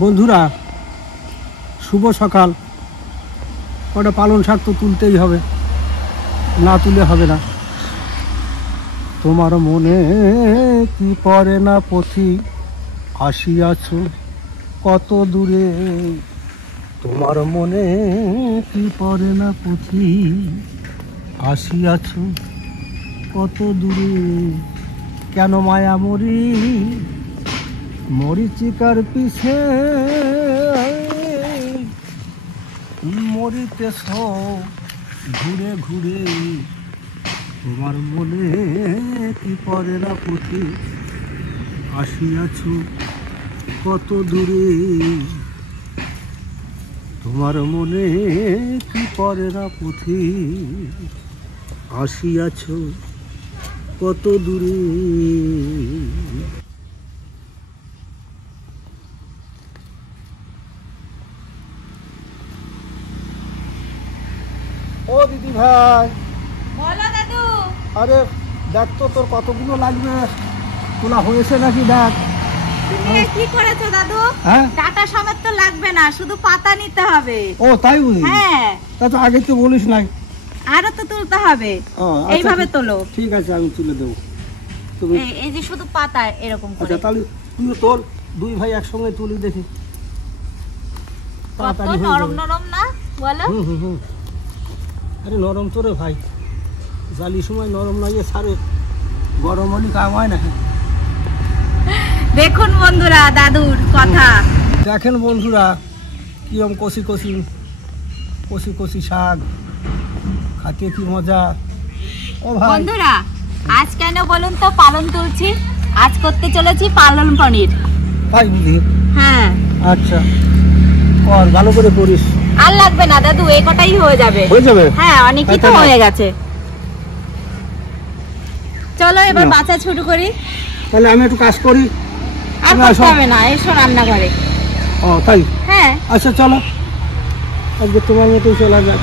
বন্ধুরা শুভ সকাল। ওটা পালন শাক তো তুলতেই হবে, না তুলে হবে না। তোমার মনে কি পড়ে না পথি, আসিয়াছ কত দূরে। তোমার মনে কি পড়ে না পথি, আসিয়াছ কত দূরে। কেন মায়া মরি মরিচিকার পিছে মরিতেছ ঘুরে ঘুরে। তোমার মনে কি পড়ে না পথি, আসিয়াছ কত দূরে। তোমার মনে কি পড়ে না পথি, আসিয়াছ কত দূরে। ও দিদি ভাই। বলো দাদু। আরে দেখ তো তোর কতগুলো লাগবে, তোলা হয়েছে নাকি দেখ। তুমি কি করেছো দাদু? হ্যাঁ, ডাটা সমেত তো লাগবে না, শুধু পাতা নিতে হবে। ও তাই বুঝি? হ্যাঁ, তা তো আগে তো বলিস নাই। আরো তো তুলতে হবে। ও আচ্ছা, এইভাবে তোলো। ঠিক আছে, আমি তুলে দেবো। তুমি এই যে শুধু পাতা এরকম করে। আচ্ছা তাহলে তুইও তোল, দুই ভাই একসঙ্গে তুলি দেখি। কত তাড়াতাড়ি হয়ে নরম যাবে। নরম না বলো? হুম। আরে নরম তো রে ভাই, জালি সময় নরম লাগিয়ে সারে, গরম হলে কাম হয় না। দেখুন বন্ধুরা দাদুর কথা। দেখেন বন্ধুরা কিরম কষি কষি শাক খাতে কি মজা। ও ভাই বন্ধুরা আজ কেন বলুন তো পালন তুলছি? আজ করতে চলেছি পালন পনির। তাই বুঝি? হ্যাঁ। আচ্ছা কর, ভালো করে করিস। আর লাগবে না দাদু, এই কটাই হয়ে যাবে। হয়ে যাবে? হ্যাঁ, অনেকই তো হয়ে গেছে। চলো এবার বাছা শুরু করি। তাহলে আমি একটু কাজ করি। আর করতে হবে না, এসো রান্না করে। ও তাই? হ্যাঁ। আচ্ছা চলো, আজকে তোমার মতোই চলা যাক।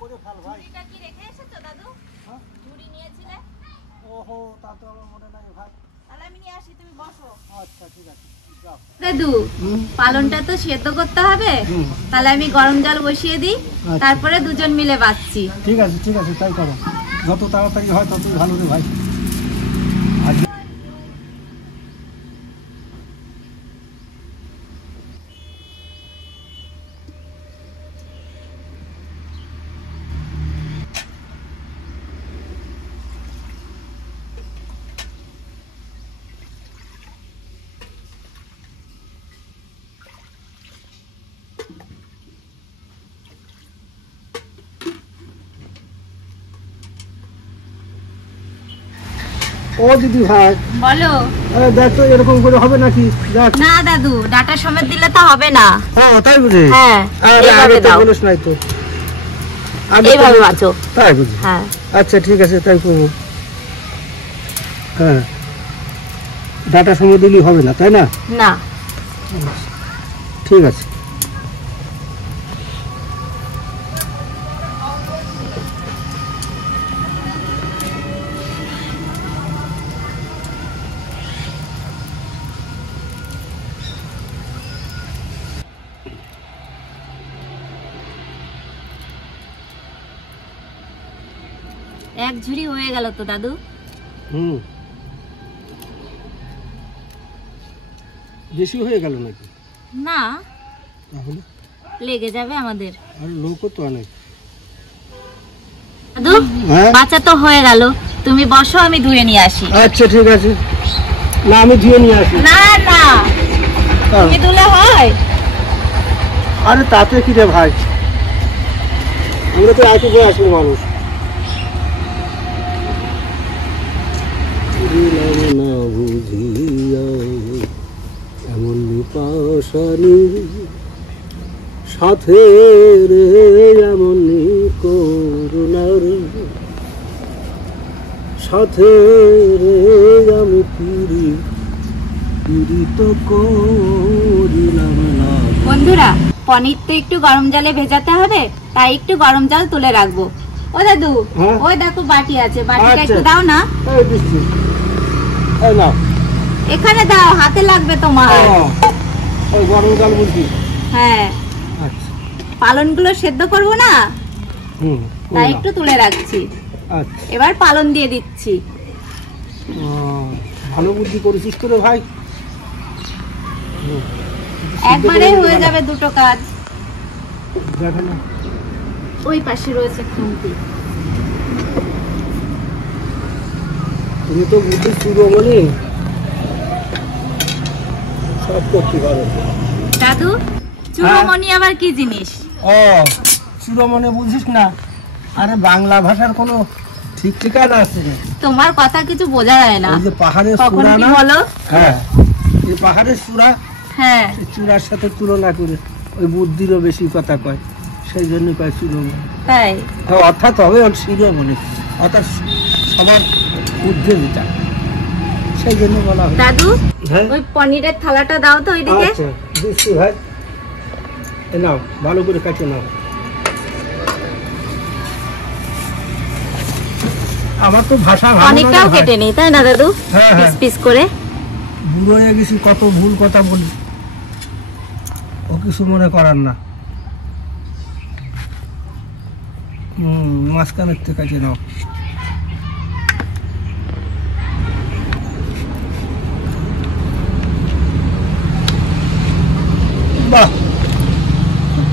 করে ফেল ভাই। ঝুড়িটা কি রেখে এসেছো দাদু? হ্যাঁ? ঝুড়ি নিয়েছিলে? ওহো, তা তো আমার মনে নাই ভাই। তাহলে আমি নিয়ে আসি, তুমি বসো। আচ্ছা ঠিক আছে, যাও। দাদু পালনটা তো সেদ্ধ করতে হবে, হুম। তাহলে আমি গরম জল বসিয়ে দিই, আচ্ছা। তারপরে দুজন মিলে বাচ্ছি। ঠিক আছে তাই করো। যত তাড়াতাড়ি হয় ততই ভালো রে ভাই। ও দিদি ভাই, বলো। দেখ তো এরকম করে হবে নাকি? দেখ। না দাদু, ডাটা সমেত দিলে তো হবে না। হ্যাঁ তাই বুঝি? হ্যাঁ, এইভাবে দাও। বলিস নাই তো, এইভাবে বাঁচো। তাই বুঝি? হ্যাঁ। আচ্ছা ঠিক আছে, তাই করবো। হ্যাঁ, ডাটা সময় দিলেই হবে না, তাই না? না। ঠিক আছে। এক ঝুড়ি হয়ে গেল তো দাদু। হুম, বেশি হয়ে গেল নাকি? না, তাহলে লেগে যাবে আমাদের। আর লোকও তো অনেক। দাদু হ্যাঁ? বাচ্চা তো হয়ে গেল, তুমি বসো, আমি ধুয়ে নিয়ে আসি। আচ্ছা ঠিক আছে, না আমি ধুয়ে নিয়ে আসি। না না, তুমি ধুলে হয়? আরে তাতে কি রে ভাই, আমরা তো একই বয়সের মানুষ। না বুঝিয়া এমন পাশানি সাথে রে এমনি করুণার সাথে রে আমি পীড়িত করিলাম না। বন্ধুরা, পনির তো একটু গরম জলে ভেজাতে হবে, তাই একটু গরম জল তুলে রাখবো। ও দাদু, হ্যাঁ? ওই দেখো বাটি আছে, বাটিটা আচ্ছা। একটু দাও না। এই দিচ্ছি, এই নাও। এখানে দাও, হাতে লাগবে তোমার। ওই গরম জল বলছি। হ্যাঁ, আচ্ছা, পালনগুলো সেদ্ধ করবো না, হুম, তাই একটু তুলে রাখছি। আচ্ছা, এবার পালন দিয়ে দিচ্ছি। ভালো বুদ্ধি করেছিস তো রে ভাই। একবারে হয়ে যাবে দুটো কাজ। দেখো না, ওই পাশে রয়েছে খুন্তি। তুমি তো বুদ্ধি চূড়মণি, সব করতে পারো। দাদু, চূড়মণি আবার কি জিনিস? ও, চূড়মণি বুঝিস না? আরে বাংলা ভাষার কোনো ঠিক ঠিকানা আছে না। তোমার কথা কিছু বোঝা যায় না। ওই যে পাহাড়ের কখন চূড়া কি না? বলো? হ্যাঁ, এই পাহাড়ের চূড়া, হ্যাঁ, এই চূড়ার সাথে তুলনা করে ওই বুদ্ধিরও বেশি কথা কয়, সেই জন্য কয় চূড়মণি। তাই অর্থাৎ হবে ওর শিরোমণি, অর্থাৎ সবার ঊর্ধ্বে যেটা, সেই জন্য বলা হয়। দাদু, হ্যাঁ, ওই পনিরের থালাটা দাও তো ওইদিকে। আচ্ছা দিচ্ছি ভাই। এ নাও, ভালো করে কাটে নাও। আমার তো ভাষা ভালো না পনিরটাও ভাই। কেটে নিই, তাই না দাদু? হ্যাঁ, পিস হ্যাঁ। পিস করে। বুড়ো হয়ে গেছি, কত ভুল কথা বলি, ও কিছু মনে করার না। মাঝখানের থেকে কাটে নাও। বাহ,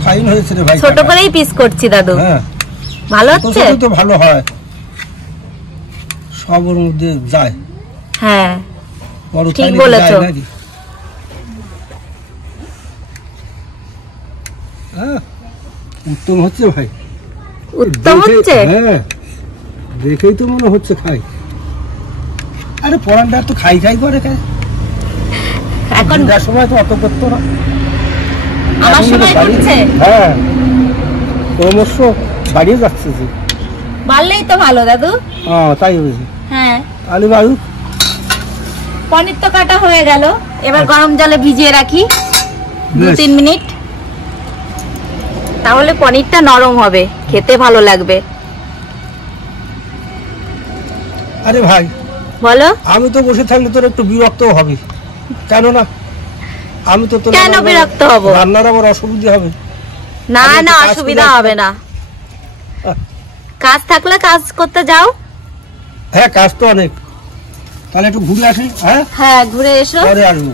ফাইন হয়েছে রে ভাই। ছোট করেই পিস করছি দাদু। হ্যাঁ, ভালো ছোট হচ্ছে? ছোট তো ভালো হয়, সবের মধ্যে যায়। হ্যাঁ, বড় ঠিক থালি বলেছো। যায় নাকি? হ্যাঁ, উত্তম হচ্ছে ভাই। উত্তম দেখে- হচ্ছে। হ্যাঁ, দেখেই তো মনে হচ্ছে খাই। আরে পরানটা তো খাই খাই করে খায়, এখন যার সময় তো অত করতো না। আমার এখন সময় তো বাড়ি- করছে। হ্যাঁ, ক্রমশ বাড়িয়ে যাচ্ছে যে। বাড়লেই তো ভালো দাদু। তাই হয়েছে। হ্যাঁ, আলু বাড়ু। পনির তো কাটা হয়ে গেল, এবার গরম জলে ভিজিয়ে রাখি বেশ। 2-3 মিনিট, তাহলে পনিরটা নরম হবে, খেতে ভালো লাগবে। আরে ভাই, বলো। আমি তো বসে থাকলে তোর একটু বিরক্ত হবে, কেন না? আমি তো তোর কেন বিরক্ত হব? রান্নার আমার অসুবিধা হবে। না আমি তো না, কাজ অসুবিধা করে হবে না। আহ। কাজ থাকলে কাজ করতে যাও। হ্যাঁ, কাজ তো অনেক, তাহলে একটু ঘুরে আসি। হ্যাঁ, হ্যাঁ, ঘুরে এসো। পরে আসবো,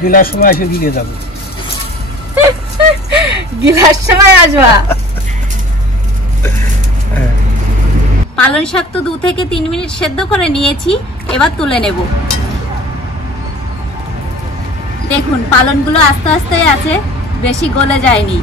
গেলার সময় এসে গিয়ে যাবো। গিলার সময় আসবা। হ্যাঁ, পালং শাক তো 2 থেকে 3 মিনিট সেদ্ধ করে নিয়েছি, এবার তুলে নেব। দেখুন, পালনগুলো আস্তে আস্তে আছে, বেশি গলে যায়নি।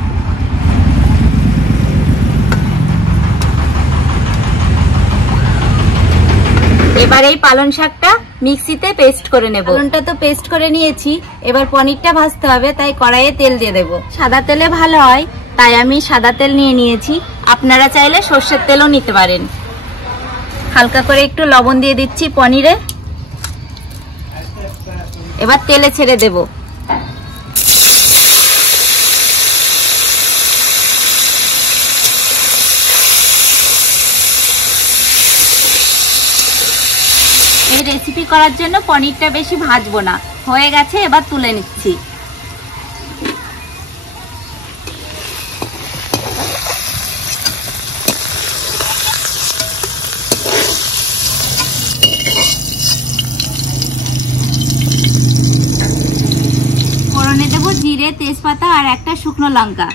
এবার এই পালং শাকটা মিক্সিতে পেস্ট করে নেব। পালনটা তো পেস্ট করে নিয়েছি, এবার পনিরটা ভাজতে হবে, তাই কড়াইয়ে তেল দিয়ে দেব। সাদা তেলে ভালো হয়, তাই আমি সাদা তেল নিয়ে নিয়েছি। আপনারা চাইলে সর্ষের তেলও নিতে পারেন। হালকা করে একটু লবণ দিয়ে দিচ্ছি পনিরে। এবার তেলে ছেড়ে দেব। এই রেসিপি করার জন্য পনিরটা বেশি ভাজবো না, হয়ে গেছে, এবার তুলে নিচ্ছি। ফোড়নে দেবো জিরে, তেজপাতা আর একটা শুকনো লঙ্কা।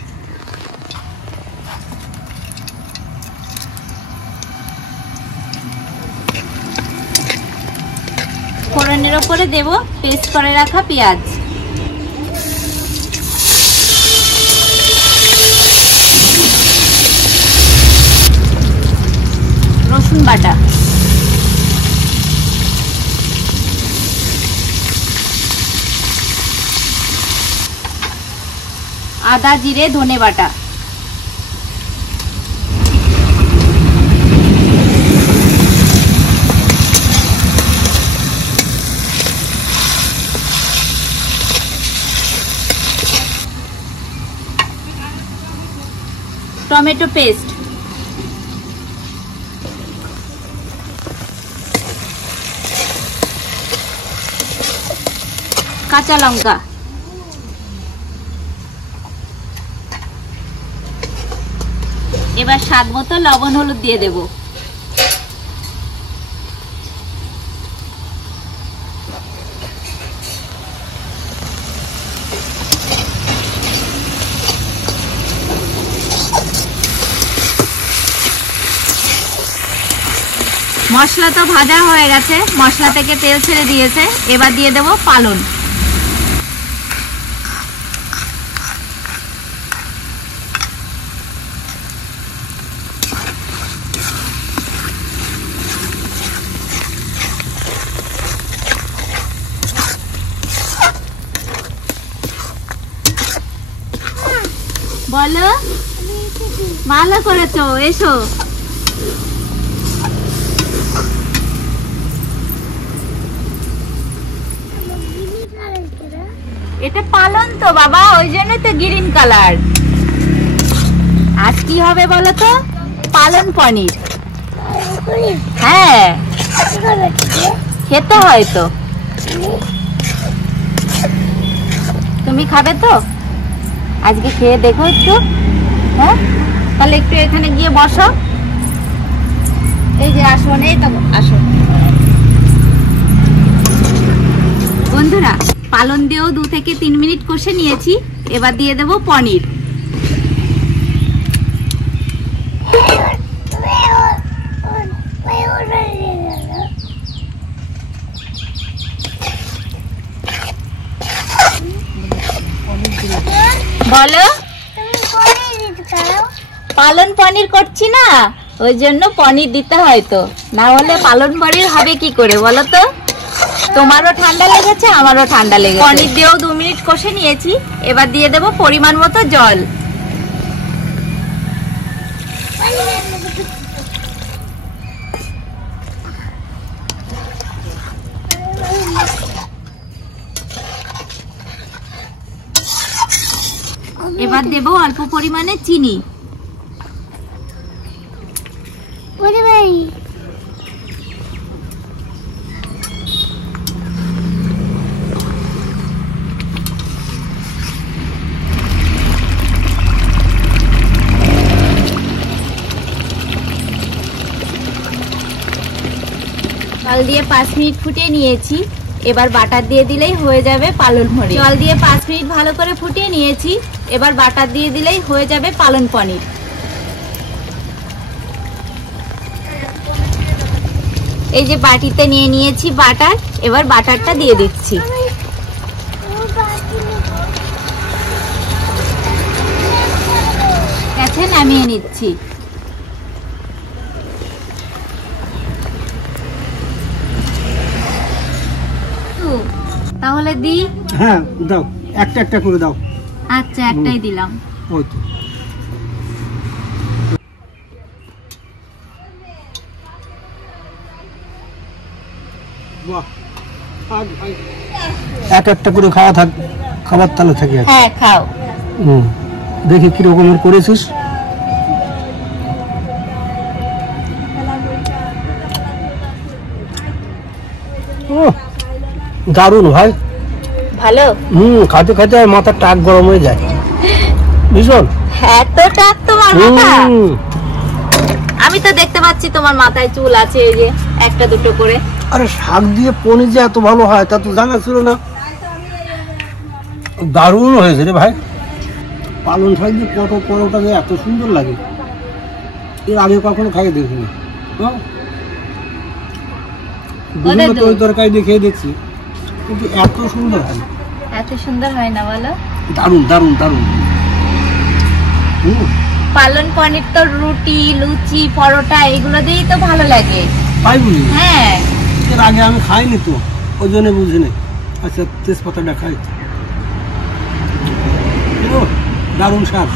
ফোড়নের ওপরে দেব পেস্ট করে রাখা পেঁয়াজ, রসুন বাটা, আদা জিরে ধনে বাটা, টমেটো পেস্ট, কাঁচা লঙ্কা, এবার স্বাদ মতো লবণ হলুদ দিয়ে দেব। মশলা তো ভাজা হয়ে গেছে, মশলা থেকে তেল ছেড়ে দিয়েছে। এবার দিয়ে দেব পালন। বলো, ভালো করেছো, এসো। এটা পালন তো বাবা, ওই জন্য তো গ্রিন কালার। আজ কি হবে বলো তো? পালন পনির। হ্যাঁ, খেতে হয় তো। তুমি খাবে তো? আজকে খেয়ে দেখো একটু। হ্যাঁ, তাহলে একটু এখানে গিয়ে বসো। এই যে আসুন, এই তো আসুন। বন্ধুরা, পালন দিয়েও 2 থেকে 3 মিনিট কষে নিয়েছি। এবার দিয়ে দেব পনির। বলো, পালন পনির করছি না, ওই জন্য পনির দিতে হয় তো, না হলে পালন পনির হবে কি করে বলো তো? তোমারও ঠান্ডা লেগেছে, আমারও ঠান্ডা লেগেছে। পনির দিয়েও 2 মিনিট কষে নিয়েছি। এবার দিয়ে দেব পরিমাণ মতো জল। এবার দেব অল্প পরিমাণে চিনি। জল দিয়ে 5 মিনিট ফুটিয়ে নিয়েছি। এবার বাটার দিয়ে দিলেই হয়ে যাবে পালন পনির। জল দিয়ে 5 মিনিট ভালো করে ফুটিয়ে নিয়েছি। এবার বাটার দিয়ে দিলেই হয়ে যাবে পালন পনির। এই যে বাটিতে নিয়ে নিয়েছি বাটার, এবার বাটারটা দিয়ে দিচ্ছি। কাছে নামিয়ে নিচ্ছি। তাহলে দি? হ্যাঁ দাও, একটা একটা করে দাও। আচ্ছা, একটাই দিলাম। ওই তো। বাহ, এক একটা করে খাবার তালে থাকে। হ্যাঁ, খাও। দেখি কি রকমের করেছিস। ও দারুণ ভাই, ভালো। খাতে খাতে মাথার টাক গরম হয়ে যায় ভীষণ। এত টাক তোমার মাথা? আমি তো দেখতে পাচ্ছি তোমার মাথায় চুল আছে, এই যে একটা দুটো করে। আরে শাক দিয়ে পনির যে এত ভালো হয় তা তো জানা ছিল না। দারুণ হয়েছে রে ভাই। পালন শাক দিয়ে পরোটা যে এত সুন্দর লাগে, এর আগে কখনো খাই দেখিনি। বিভিন্ন তরকারি দিয়ে খেয়ে দেখছি, কিন্তু এত সুন্দর হয়। এত সুন্দর হয় না বলো? দারুণ দারুণ দারুণ। পালন পনির তো রুটি, লুচি, পরোটা এগুলো দিয়েই তো ভালো লাগে। তাই বলি? হ্যাঁ, এর আগে আমি খাইনি তো, ওই জন্য বুঝি নাই। আচ্ছা, তেজপাতাটা খাই। দারুণ স্বাদ।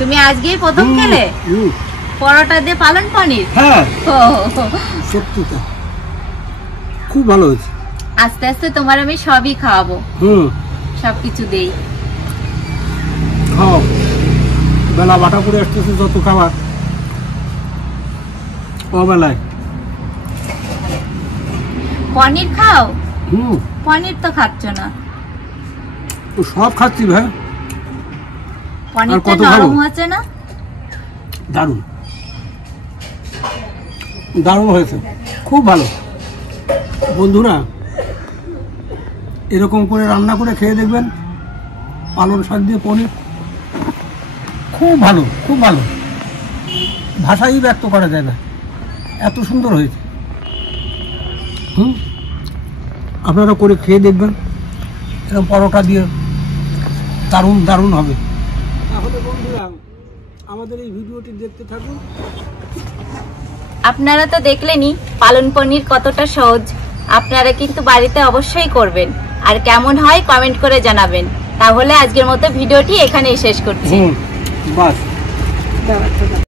তুমি আজকেই প্রথম খেলে পরোটা দিয়ে পালন পনির? হ্যাঁ ও, সত্যি তো খুব ভালো হয়েছে। আস্তে আস্তে তোমার আমি সবই খাওয়াবো, সবকিছু দেই। খাও, বেলা বাটা করে আসতেছে যত খাবার অবেলায়। পনির খাও? পনির তো খাচ্ছ না। ও সব খাচ্ছি ভাই। পনিরটা কত নরম খাবো? হয়েছে না? দারুণ দারুণ হয়েছে, খুব ভালো। বন্ধুরা এরকম করে রান্না করে খেয়ে দেখবেন, পালং শাক দিয়ে পনির, খুব ভালো, খুব ভালো। ভাষাই ব্যক্ত করা যায় না, এত সুন্দর হয়েছে। আপনারা করে খেয়ে দেখবেন, এরকম পরোটা দিয়ে দারুণ দারুণ হবে। তাহলে বন্ধুরা আমাদের এই ভিডিওটি দেখতে থাকুন। আপনারা তো দেখলেনই পালন পনির কতটা সহজ। আপনারা কিন্তু বাড়িতে অবশ্যই করবেন, আর কেমন হয় কমেন্ট করে জানাবেন। তাহলে আজকের মতো ভিডিওটি এখানেই শেষ করছি। বাস।